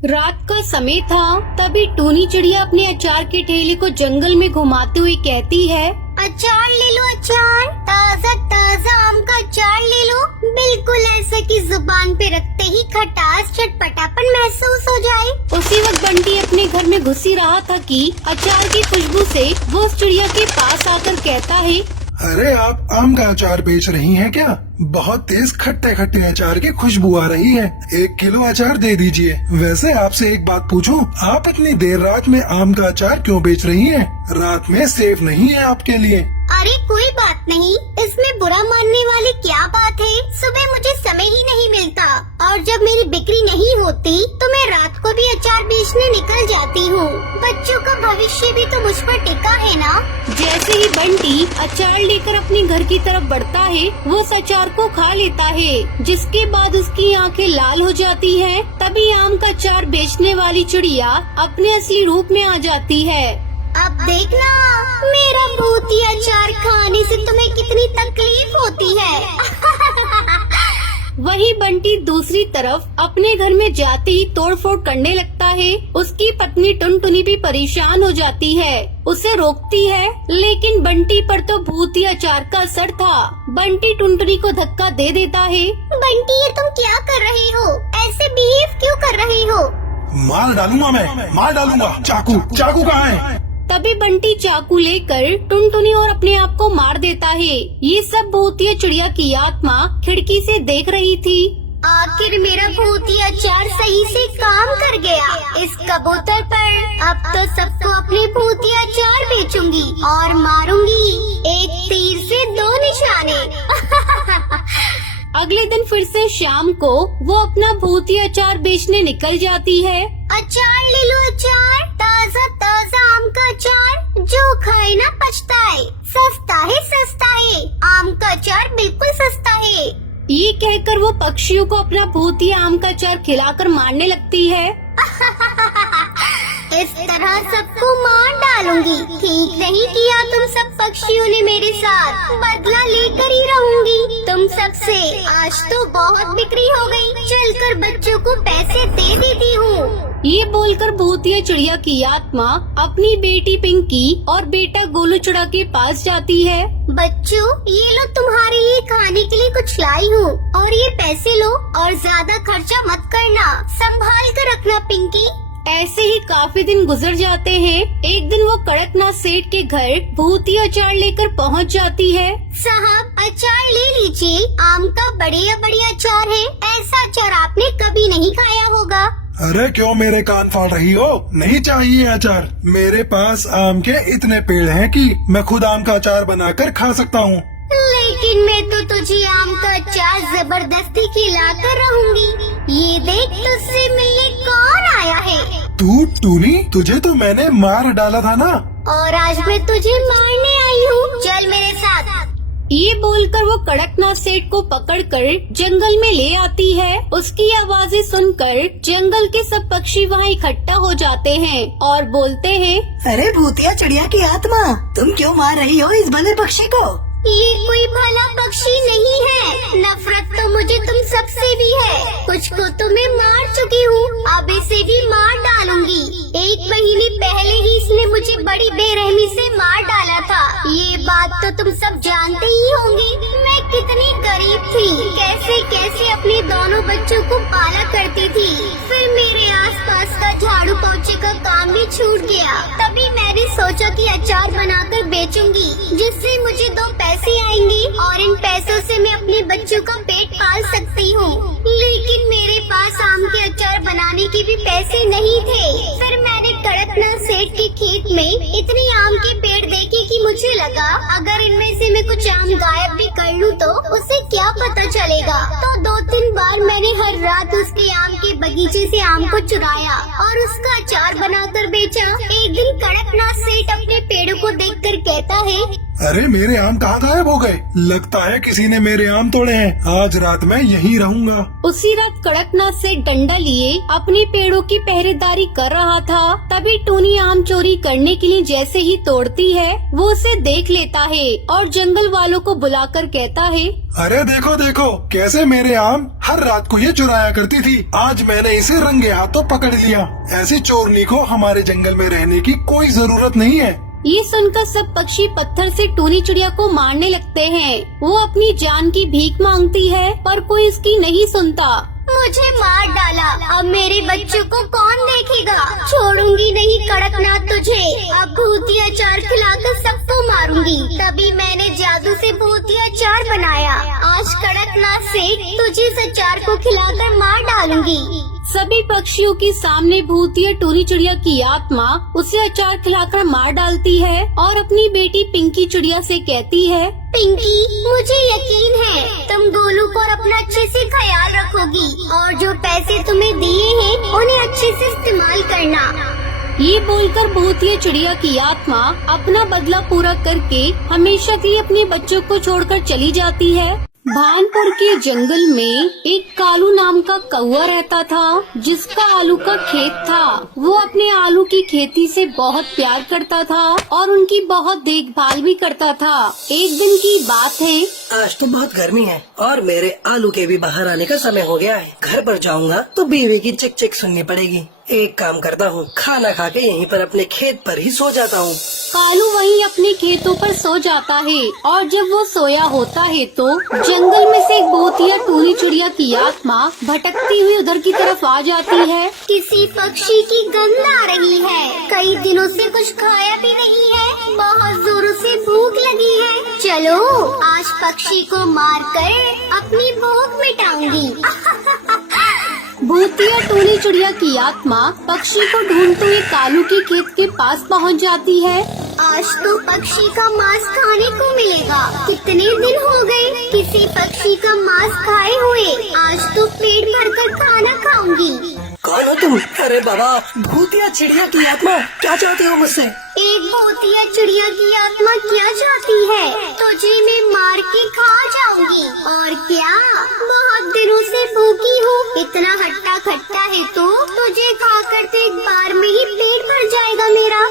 रात का समय था, तभी टूनी चिड़िया अपने अचार के ठेले को जंगल में घुमाते हुए कहती है, अचार ले लो अचार, ताज़ा ताज़ा आम का अचार ले लो, बिल्कुल ऐसा कि जुबान पे रखते ही खटास चटपटापन महसूस हो जाए। उसी वक्त बंटी अपने घर में घुस ही रहा था कि अचार की खुशबू से वो उस चिड़िया के पास आकर कहता है, अरे आप आम का अचार बेच रही हैं क्या? बहुत तेज खट्टे खट्टे अचार की खुशबू आ रही है। 1 किलो अचार दे दीजिए। वैसे आपसे एक बात पूछूं, आप इतनी देर रात में आम का अचार क्यों बेच रही हैं? रात में सेफ नहीं है आपके लिए। अरे कोई बात नहीं, इसमें बुरा मानने वाली क्या बात है। सुबह मुझे समय ही नहीं मिलता और जब मेरी बिक्री नहीं होती तो मैं रात को भी अचार बेचने निकल जाती हूँ। बच्चों का भविष्य भी तो मुझ पर टिका है ना। जैसे ही बंटी अचार लेकर अपने घर की तरफ बढ़ता है, वो उस अचार को खा लेता है, जिसके बाद उसकी आंखें लाल हो जाती हैं। तभी आम का अचार बेचने वाली चिड़िया अपने असली रूप में आ जाती है। अब देखना, मेरा भूतिया अचार खाने से तुम्हें कितनी तकलीफ होती है। वही बंटी दूसरी तरफ अपने घर में जाते ही तोड़फोड़ करने लगता है। उसकी पत्नी टुनटुनी भी परेशान हो जाती है, उसे रोकती है, लेकिन बंटी पर तो भूतिया अचार का असर था। बंटी टुनटुनी को धक्का दे देता है। बंटी, ये तुम क्या कर रही हो? ऐसे बिहेव क्यों कर रही हो? मार डालूंगा मैं, मार डालूंगा। चाकू कहाँ है? तभी बंटी चाकू लेकर टुनटुनी और अपने आप को मार देता है। ये सब भूतिया चिड़िया की आत्मा खिड़की से देख रही थी। आखिर मेरा भूतिया अचार सही से काम कर गया इस कबूतर पर। अब तो सबको अपनी भूतिया अचार बेचूंगी और मारूंगी, एक तीर से 2 निशाने। अगले दिन फिर से शाम को वो अपना भूतिया अचार बेचने निकल जाती है। अचार ले लो अचार, ताज़ा ताज़ा आम का अचार, जो खाए ना पछताए। सस्ता है, आम का अचार बिल्कुल सस्ता है। ये कहकर वो पक्षियों को अपना भूतिया आम का अचार खिलाकर मारने लगती है। इस तरह सबको मार डालूंगी। ठीक नहीं किया तुम सब पक्षियों ने मेरे साथ, बदला लेकर ही रहूंगी तुम सबसे। आज तो बहुत बिक्री हो गई, चलकर बच्चों को पैसे दे देती हूँ। ये बोलकर भूतिया चिड़िया की आत्मा अपनी बेटी पिंकी और बेटा गोलू चिड़ा के पास जाती है। बच्चों, ये लो तुम्हारे लिए खाने के लिए कुछ लाई हूँ, और ये पैसे लो और ज्यादा खर्चा मत करना, संभाल कर रखना पिंकी। ऐसे ही काफी दिन गुजर जाते हैं। एक दिन वो कड़कनाथ सेठ के घर भूतिया अचार लेकर पहुंच जाती है। साहब, अचार ले लीजिए, आम का बढ़िया बढ़िया अचार है। ऐसा अचार आपने कभी नहीं खाया होगा। अरे क्यों मेरे कान फाड़ रही हो? नहीं चाहिए अचार। मेरे पास आम के इतने पेड़ हैं कि मैं खुद आम का अचार बनाकर खा सकता हूँ। लेकिन मैं तो तुझे आम का अचार जबरदस्ती खिला कर रहूंगी। ये देख, तुझसे मिलने कौन आया है? तू टूनी, तुझे तो मैंने मार डाला था ना। और आज मैं तुझे मारने आई हूँ, चल मेरे साथ। ये बोलकर वो कड़कनाथ सेठ को पकड़कर जंगल में ले आती है। उसकी आवाजें सुनकर जंगल के सब पक्षी वहाँ इकट्ठा हो जाते हैं और बोलते हैं, अरे भूतिया चिड़िया की आत्मा, तुम क्यों मार रही हो इस भले पक्षी को? ये कोई भला पक्षी नहीं है, नफरत तो मुझे तुम सबसे भी है। कुछ को तो मैं मार चुकी हूँ, अब इसे भी मार डालूंगी। 1 महीने पहले ही इसने मुझे बड़ी बेरहमी से मार डाला था। ये बात तो तुम सब जानते ही होंगे। मैं कितनी गरीब थी, कैसे कैसे अपने दोनों बच्चों को पाला करती थी। फिर मेरे आसपास का झाड़ू पोछे का काम भी छूट गया। तभी मैंने सोचा कि अचार बनाकर बेचूंगी, जिससे मुझे 2 पैसे आएंगे और इन पैसों से मैं अपने बच्चों का पेट पाल सकती हूँ। लेकिन मेरे पास आम के अचार बनाने के भी पैसे नहीं थे। फिर मैंने कड़कनाथ सेठ के खेत में इतनी आम के पेड़ देखे कि मुझे लगा अगर इनमें से मैं कुछ आम गायब भी कर लूँ तो उसे क्या पता चलेगा। तो 2-3 बार मैंने हर रात उसके आम के बगीचे से आम को चुराया और उसका अचार बनाकर बेचा। एक दिन कड़कनाथ सेठ अपने पेड़ों को देखकर कहता है, अरे मेरे आम कहाँ गायब हो गए? लगता है किसी ने मेरे आम तोड़े हैं। आज रात मैं यहीं रहूंगा। उसी रात कड़कनाथ से डंडा लिए अपने पेड़ों की पहरेदारी कर रहा था। तभी टूनी आम चोरी करने के लिए जैसे ही तोड़ती है वो उसे देख लेता है और जंगल वालों को बुलाकर कहता है, अरे देखो देखो कैसे मेरे आम हर रात को ये चुराया करती थी। आज मैंने इसे रंगे हाथों पकड़ लिया। ऐसी चोरनी को हमारे जंगल में रहने की कोई जरूरत नहीं है। ये सुनकर सब पक्षी पत्थर से टूनी चिड़िया को मारने लगते हैं। वो अपनी जान की भीख मांगती है पर कोई उसकी नहीं सुनता। मुझे मार डाला, अब मेरे बच्चों को कौन देखेगा? छोड़ूंगी नहीं कड़कनाथ तुझे। अब भूतिया अचार खिलाकर सबको मारूंगी। तभी मैंने जादू से भूतिया अचार बनाया। आज कड़कनाथ से तुझे इस अचार को खिलाकर मार डालूंगी। सभी पक्षियों के सामने भूतिया टूनी चिड़िया की आत्मा उसे अचार खिलाकर मार डालती है और अपनी बेटी पिंकी चिड़िया से कहती है, पिंकी, मुझे यकीन है तुम गोलू को और अपना अच्छे से ख्याल रखोगी और जो पैसे तुम्हें दिए हैं उन्हें अच्छे से इस्तेमाल करना। ये बोलकर भूतिया चिड़िया की आत्मा अपना बदला पूरा करके हमेशा के लिए अपने बच्चों को छोड़कर चली जाती है। भानपुर के जंगल में एक कालू नाम का कौवा रहता था जिसका आलू का खेत था। वो अपने आलू की खेती से बहुत प्यार करता था और उनकी बहुत देखभाल भी करता था। एक दिन की बात है, आज तो बहुत गर्मी है और मेरे आलू के भी बाहर आने का समय हो गया है। घर पर जाऊंगा तो बीवी की चिक चिक सुननी पड़ेगी। एक काम करता हूँ, खाना खा के यहीं पर अपने खेत पर ही सो जाता हूँ। कालू वहीं अपने खेतों पर सो जाता है और जब वो सोया होता है तो जंगल में से एक भूतिया टूनी चिड़िया की आत्मा भटकती हुई उधर की तरफ आ जाती है। किसी पक्षी की गंध आ रही है। कई दिनों से कुछ खाया भी नहीं है। बहुत जोरों से भूख लगी है। चलो आज पक्षी को मार कर अपनी भूख मिटाऊंगी। भूतिया टूनी चिड़िया की आत्मा पक्षी को ढूंढते हुए कालू के खेत के पास पहुंच जाती है। आज तो पक्षी का मांस खाने को मिलेगा। कितने दिन हो गए किसी पक्षी का मांस खाए हुए। आज तो पेट भरकर खाना खाऊंगी। कौन हो तुम? अरे बाबा, भूतिया चिड़िया की आत्मा, क्या चाहते हो मुझसे? एक भूतिया चिड़िया की आत्मा क्या चाहती है? तुझे मैं मार के खा जाऊंगी। और क्या, बहुत दिनों से भूखी हूँ। इतना हट्टा खट्टा है तो तुझे खाकर तो एक बार में ही पेट भर जाएगा मेरा।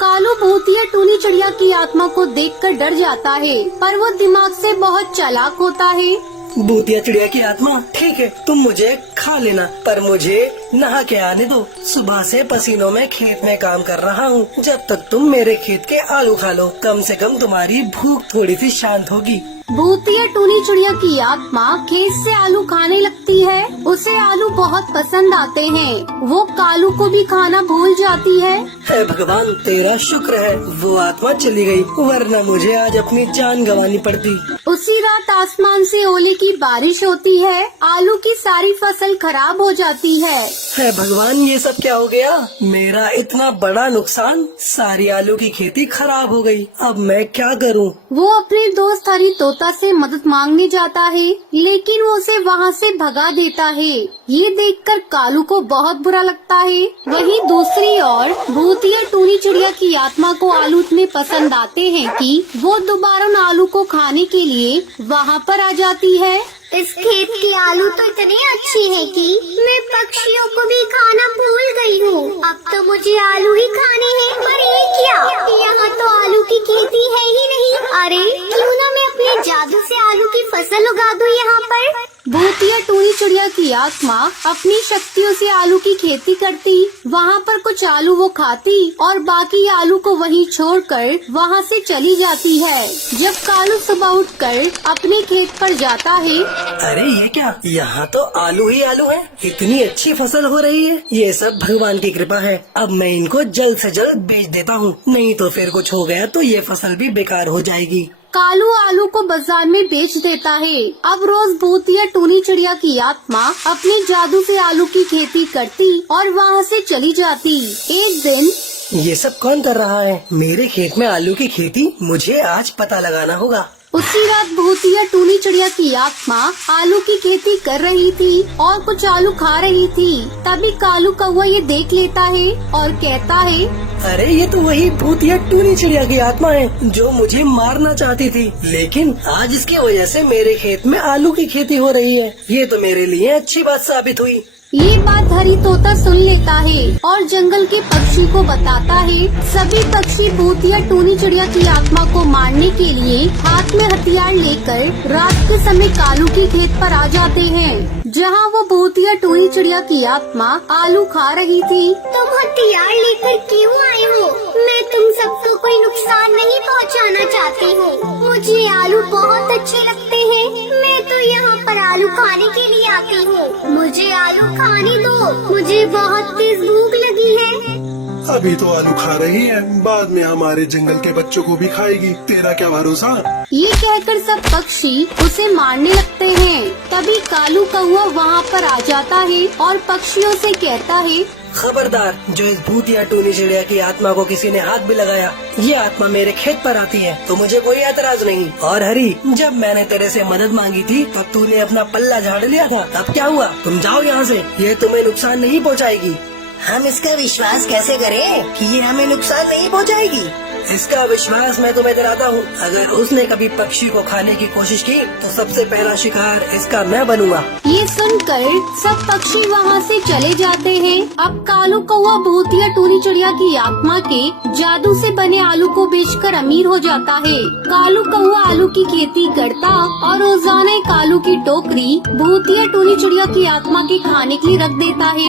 कालू भूतिया टूनी चिड़िया की आत्मा को देखकर डर जाता है पर वो दिमाग से बहुत चालाक होता है। भूतिया चिड़िया की आत्मा, ठीक है तुम मुझे खा लेना पर मुझे नहा के आने दो। सुबह से पसीनों में खेत में काम कर रहा हूँ। जब तक तुम मेरे खेत के आलू खा लो कम से कम तुम्हारी भूख थोड़ी सी शांत होगी। भूतिया टूनी चिड़िया की आत्मा खेत से आलू खाने लगती है। उसे आलू बहुत पसंद आते हैं। वो कालू को भी खाना भूल जाती है। हे भगवान, तेरा शुक्र है वो आत्मा चली गई, वरना मुझे आज अपनी जान गंवानी पड़ती। उसी रात आसमान से ओले की बारिश होती है। आलू की सारी फसल खराब हो जाती है। हे भगवान, ये सब क्या हो गया? मेरा इतना बड़ा नुकसान, सारी आलू की खेती खराब हो गई। अब मैं क्या करूं? वो अपने दोस्त हरी तोता से मदद मांगने जाता है लेकिन वो उसे वहाँ से भगा देता है। ये देखकर कालू को बहुत बुरा लगता है। वहीं दूसरी ओर भूतिया टूनी चिड़िया की आत्मा को आलू इतने पसंद आते हैं कि वो दोबारा उन आलू को खाने के लिए वहाँ पर आ जाती है। इस खेत के आलू तो इतने अच्छे हैं कि मैं पक्षियों को भी खाना भूल गई हूँ। अब तो मुझे आलू ही खाने हैं। पर ये क्या, यहाँ तो आलू की खेती है ही नहीं। अरे क्यों ना मैं अपने जादू से आलू की फसल उगा दूँ यहाँ पर। भूतिया टूनी चिड़िया की आत्मा अपनी शक्तियों से आलू की खेती करती। वहाँ पर कुछ आलू वो खाती और बाकी आलू को वहीं छोड़कर वहाँ से चली जाती है। जब कालू सुबह उठकर अपने खेत पर जाता है, अरे ये क्या, यहाँ तो आलू ही आलू है। इतनी अच्छी फसल हो रही है। ये सब भगवान की कृपा है। अब मैं इनको जल्द से जल्द बेच देता हूँ, नहीं तो फिर कुछ हो गया तो ये फसल भी बेकार हो जाएगी। कालू आलू को बाजार में बेच देता है। अब रोज भूतिया टूनी चिड़िया की आत्मा अपने जादू से आलू की खेती करती और वहाँ से चली जाती। एक दिन, ये सब कौन कर रहा है? मेरे खेत में आलू की खेती, मुझे आज पता लगाना होगा। उसी रात भूतिया टूनी चिड़िया की आत्मा आलू की खेती कर रही थी और कुछ आलू खा रही थी। तभी कालू कौवा ये देख लेता है और कहता है, अरे ये तो वही भूतिया टूनी चिड़िया की आत्मा है जो मुझे मारना चाहती थी, लेकिन आज इसकी वजह से मेरे खेत में आलू की खेती हो रही है। ये तो मेरे लिए अच्छी बात साबित हुई। ये बात हरी तोता सुन लेता है और जंगल के पक्षी को बताता है। सभी पक्षी भूतिया टूनी चिड़िया की आत्मा को मारने के लिए हाथ में हथियार लेकर रात के समय कालू की खेत पर आ जाते हैं, जहां वो भूतिया टूनी चिड़िया की आत्मा आलू खा रही थी। तुम हथियार लेकर क्यों आए हो? मैं तुम सबको कोई नुकसान नहीं पहुंचाना चाहती हूँ। मुझे आलू बहुत अच्छे लगते हैं। मैं तो यहाँ पर आलू खाने के लिए आती हूँ। मुझे आलू खाने दो। मुझे बहुत तेज भूख लगी है। अभी तो आलू खा रही है, बाद में हमारे जंगल के बच्चों को भी खाएगी। तेरा क्या भरोसा। ये कहकर सब पक्षी उसे मारने लगते हैं। तभी कालू कौवा वहाँ पर आ जाता है और पक्षियों से कहता है, खबरदार, जो इस भूतिया टूनी चिड़िया की आत्मा को किसी ने हाथ भी लगाया, ये आत्मा मेरे खेत पर आती है तो मुझे कोई एतराज नहीं। और हरी, जब मैंने तेरे से मदद मांगी थी तो तूने अपना पल्ला झाड़ लिया था। अब क्या हुआ? तुम जाओ यहाँ से, ये तुम्हें नुकसान नहीं पहुँचाएगी। हम इसका विश्वास कैसे करें कि ये हमें नुकसान नहीं पहुँचाएगी? इसका विश्वास मैं तुम्हें दिलाता हूँ। अगर उसने कभी पक्षी को खाने की कोशिश की तो सबसे पहला शिकार इसका मैं बनूंगा। ये सुनकर सब पक्षी वहाँ से चले जाते हैं। अब कालू कौवा भूतिया टूनी चिड़िया की आत्मा के जादू से बने आलू को बेचकर अमीर हो जाता है। कालू कौवा आलू की खेती करता और रोजाना एक आलू की टोकरी भूतिया टूनी चिड़िया की आत्मा के खाने के लिए रख देता है।